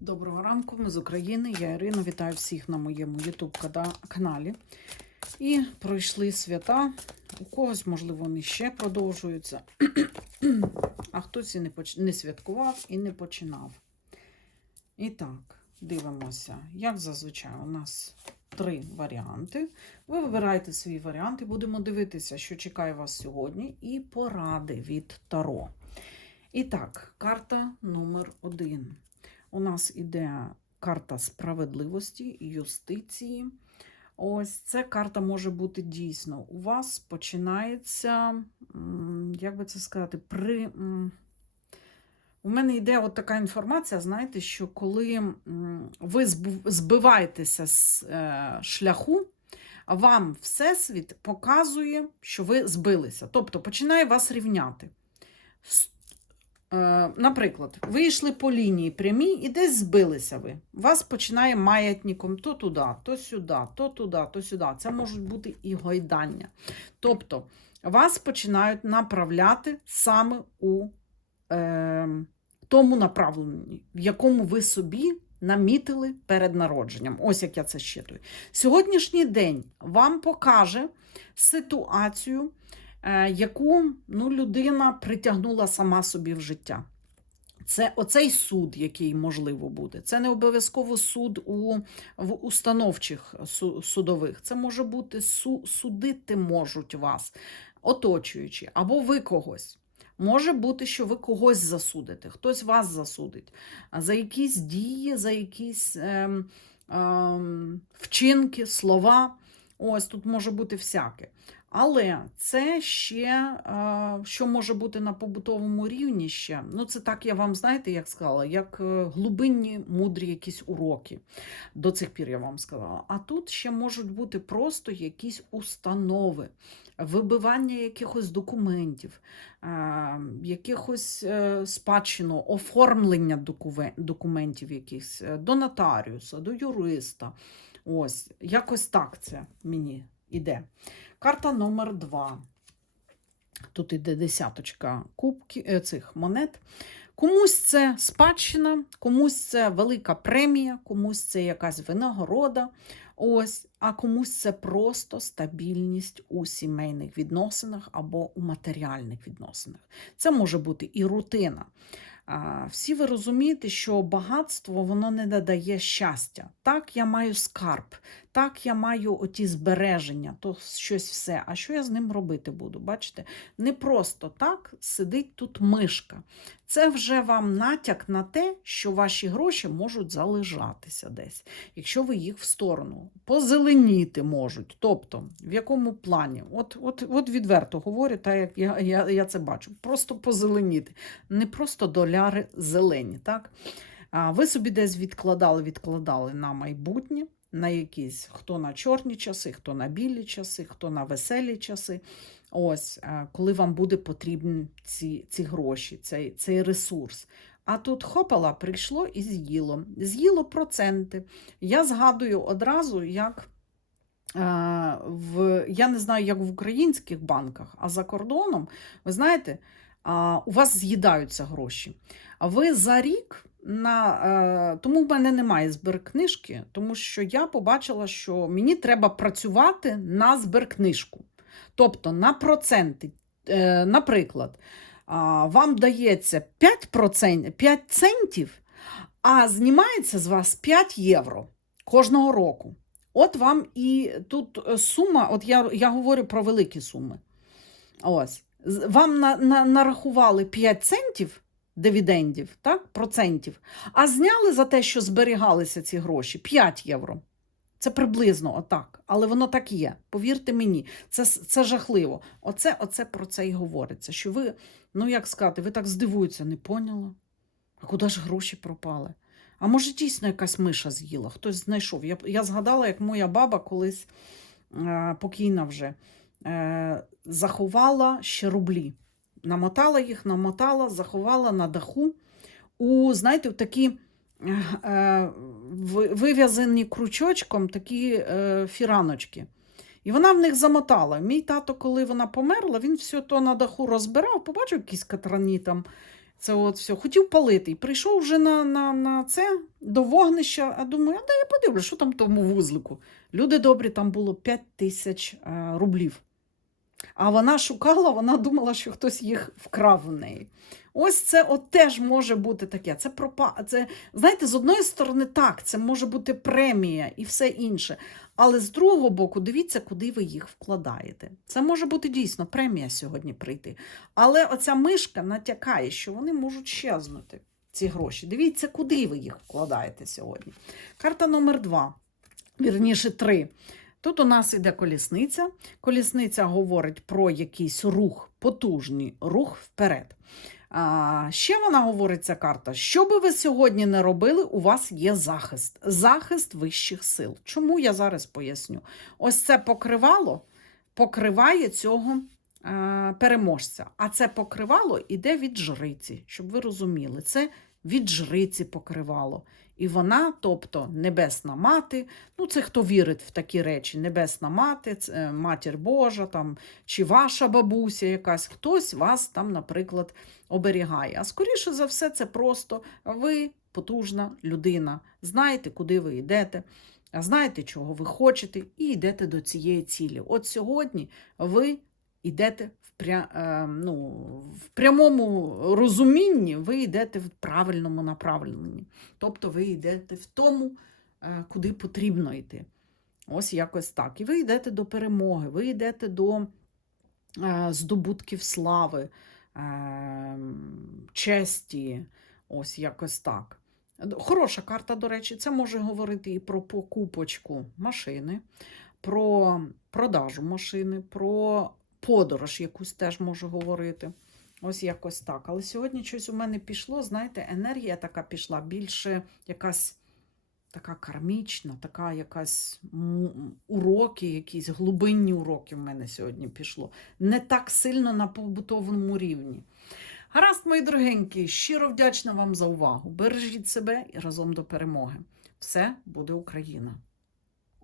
Доброго ранку, ми з України. Я Ірина. Вітаю всіх на моєму YouTube каналі. І пройшли свята. У когось, можливо, вони ще продовжуються, а хтось і не, поч... не святкував і не починав. І так, дивимося. Як зазвичай, у нас три варіанти. Ви вибираєте свій варіант і будемо дивитися, що чекає вас сьогодні, і поради від Таро. І так, карта номер один. У нас іде карта справедливості, юстиції. Ось ця карта може бути дійсно. У вас починається, як би це сказати, при. У мене йде от така інформація, знаєте, що коли ви збиваєтеся з е, шляху, вам Всесвіт показує, що ви збилися. Тобто починає вас рівняти. Е, Наприклад, ви йшли по лінії прямій і десь збилися ви. Вас починає маятником то туди, то сюди, то туди, то сюди. Це можуть бути і гойдання. Тобто вас починають направляти саме у е, тому направленні, в якому ви собі намітили перед народженням. Ось як я це щитую. Сьогоднішній день вам покаже ситуацію, яку ну, людина притягнула сама собі в життя. Це оцей суд, який можливо буде. Це не обов'язково суд у в установчих судових. Це може бути су, судити можуть вас, оточуючи, або ви когось. Може бути, що ви когось засудите, хтось вас засудить за якісь дії, за якісь ем, ем, вчинки, слова. Ось тут може бути всяке. Але це ще, е, що може бути на побутовому рівні ще. Ну, це так я вам знаєте, як сказала, як е, глибинні мудрі якісь уроки. До цих пір я вам сказала. А тут ще можуть бути просто якісь установи, вибивання якихось документів, е, якихось спадщину, оформлення документів якихось до нотаріуса, до юриста. Ось, якось так це мені іде. Карта номер два. Тут іде десяточка кубки, е, цих монет. Комусь це спадщина, комусь це велика премія, комусь це якась винагорода. Ось, а комусь це просто стабільність у сімейних відносинах або у матеріальних відносинах. Це може бути і рутина. Всі ви розумієте, що багатство воно не надає щастя. Так, я маю скарб, так, я маю оті збереження, то щось все. А що я з ним робити буду? Бачите? Не просто так сидить тут мишка. Це вже вам натяк на те, що ваші гроші можуть залежатися десь, якщо ви їх в сторону позеленіти можуть. Тобто, в якому плані? От, от, от відверто говорю, так як я, я, я це бачу. Просто позеленіти. Не просто доляри зелені. так? Ви собі десь відкладали, відкладали на майбутнє, на якісь хто на чорні часи, хто на білі часи, хто на веселі часи. Ось, е, коли вам буде потрібні ці, ці гроші, цей, цей ресурс. А тут хопала, прийшло і з'їло. З'їло проценти. Я згадую одразу, як е, в, я не знаю, як в українських банках, а за кордоном, ви знаєте, у вас з'їдаються гроші. А ви за рік на е, тому в мене немає зберкнижки, тому що я побачила, що мені треба працювати на зберкнижку. Тобто на проценти. Е, наприклад, вам дається 5%, 5 центів, а знімається з вас 5 євро кожного року. От вам і тут е, сума, от я, я говорю про великі суми. Ось. Вам на, на, нарахували 5 центів дивідендів, так, процентів, а зняли за те, що зберігалися ці гроші 5 євро. Це приблизно отак, але воно так є. Повірте мені, це, це жахливо. Оце, оце про це і говориться. Що ви, ну як сказати, ви так здивуєтеся, не поняла? А куди ж гроші пропали? А може, дійсно якась миша з'їла, хтось знайшов. Я, я згадала, як моя баба колись е, покійна вже е, заховала ще рублі. Намотала їх, намотала, заховала на даху у, знаєте, в такі е, е, вив'язані крючочком такі е, фіраночки. І вона в них замотала. Мій тато, коли вона померла, він все то на даху розбирав, побачив якісь катрані там Це от все. Хотів палити. І прийшов вже на, на, на це до вогнища, а думаю, а дай я подивлюсь, що там в тому вузлику. Люди добрі, там було 5 тисяч е, рублів. А вона шукала, вона думала, що хтось їх вкрав в неї. Ось це от теж може бути таке. Це пропа... це, знаєте, з одної сторони, так, це може бути премія і все інше. Але з другого боку, дивіться, куди ви їх вкладаєте. Це може бути дійсно премія сьогодні прийти. Але оця мишка натякає, що вони можуть щезнути, ці гроші. Дивіться, куди ви їх вкладаєте сьогодні. Карта номер два, вірніше, три. Тут у нас іде колісниця. Колісниця говорить про якийсь рух, потужний рух вперед. А, ще вона говорить ця карта: що би ви сьогодні не робили, у вас є захист, захист вищих сил. Чому я зараз поясню? Ось це покривало покриває цього переможця. А це покривало іде від жриці, щоб ви розуміли. Це від жриці покривало. І вона, тобто Небесна Мати, ну це хто вірить в такі речі, Небесна Мати, е, Матір Божа, там, чи ваша бабуся якась, хтось вас там, наприклад, оберігає. А скоріше за все, це просто ви потужна людина. Знаєте, куди ви йдете, знаєте, чого ви хочете, і йдете до цієї цілі. От сьогодні ви йдете в, пря... е, ну, в прямому розумінні, ви йдете в правильному направленні. Тобто ви йдете в тому, е, куди потрібно йти. Ось якось так. І ви йдете до перемоги, ви йдете до е, здобутків слави, е, честі, ось якось так. Хороша карта, до речі, це може говорити і про покупочку машини, про продажу машини, про подорож якусь теж може говорити. Ось якось так. Але сьогодні щось у мене пішло, знаєте, енергія така пішла, більше якась така кармічна, така якась уроки, якісь глибинні уроки в мене сьогодні пішло. Не так сильно на побутовому рівні. Гаразд, мої дорогенькі, щиро вдячна вам за увагу. Бережіть себе і разом до перемоги. Все буде Україна!